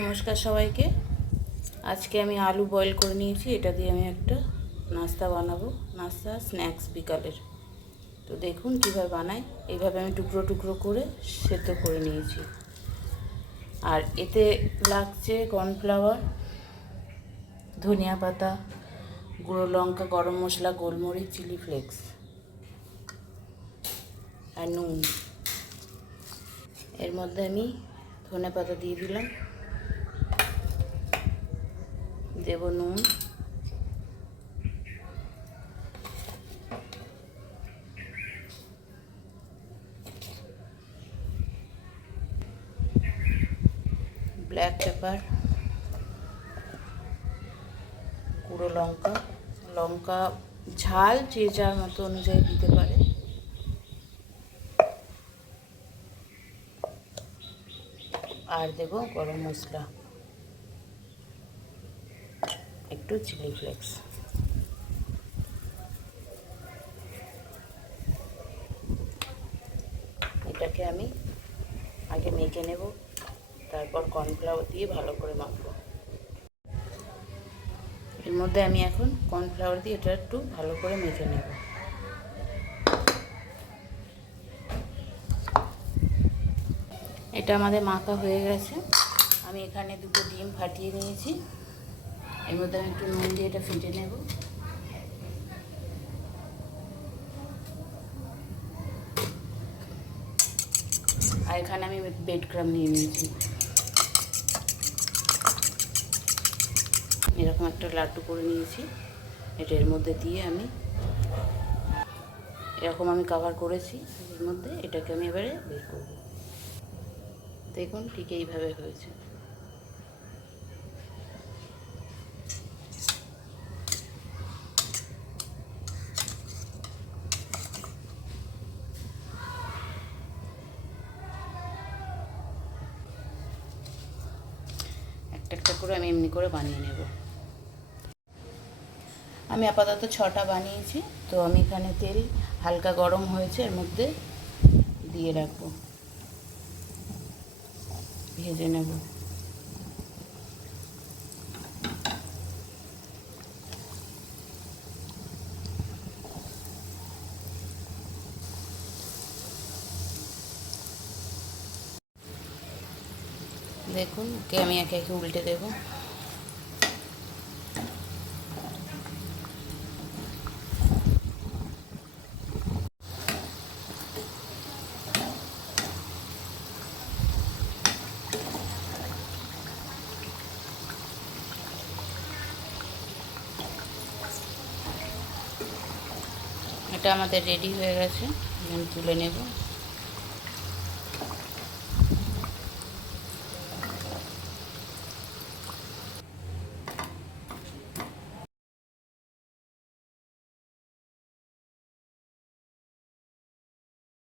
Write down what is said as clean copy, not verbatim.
নমস্কার সবাইকে। আজকে আমি আলু বয়েল করে নিয়েছি। এটা দিয়ে আমি একটা নাস্তা বানাবো, নাস্তা স্ন্যাক্স বিকালের। তো দেখুন কীভাবে বানাই। এইভাবে আমি টুকরো টুকরো করে সেদ্ধ করে নিয়েছি। আর এতে লাগছে কর্নফ্লাওয়ার, ধনিয়া পাতা, গুঁড়ো লঙ্কা, গরম মশলা, গোলমরিচ, চিলি ফ্লেক্স আর নুন। এর মধ্যে আমি ধনে পাতা দিয়ে দিলাম, দেব নুন, ব্ল্যাক পেপার, গুঁড়ো লঙ্কা, লঙ্কা ঝাল যে যার মতো অনুযায়ী দিতে পারে, আর দেব গরম মশলা, একটু চিলি ফ্লেক্স। এটাকে আমি আগে মেখে নেব, তারপর কর্নফ্লাওয়ার দিয়ে ভালো করে মাখবো। এর মধ্যে আমি এখন কর্নফ্লাওয়ার দিয়ে এটা একটু ভালো করে মেখে নেব। এটা আমাদের মাখা হয়ে গেছে। আমি এখানে দুটো ডিম ফাটিয়ে নিয়েছি। এর মধ্যে আমি একটু নুন দিয়ে এটা ফেটে নেব। আর এখানে আমি ব্রেড ক্রাম্ব নিয়ে নিয়েছি। এরকম একটা লাড্ডু করে নিয়েছি। এটা এর মধ্যে দিয়ে আমি এরকম কভার করেছি। এর মধ্যে এটাকে আমি এবারে বের করব। দেখুন ঠিক এইভাবে হয়েছে। একটা একটা করে আমি এমনি করে বানিয়ে নেব। আমি আপাতত 6টা বানিয়েছি। তো আমি এখানে তেল হালকা গরম হয়েছে, এর মধ্যে দিয়ে রাখবো, ভেজে নেব। দেখুন ওকে আমি একে একে উল্টে দেব। এটা আমাদের রেডি হয়ে গেছে, আমি তুলে নেব।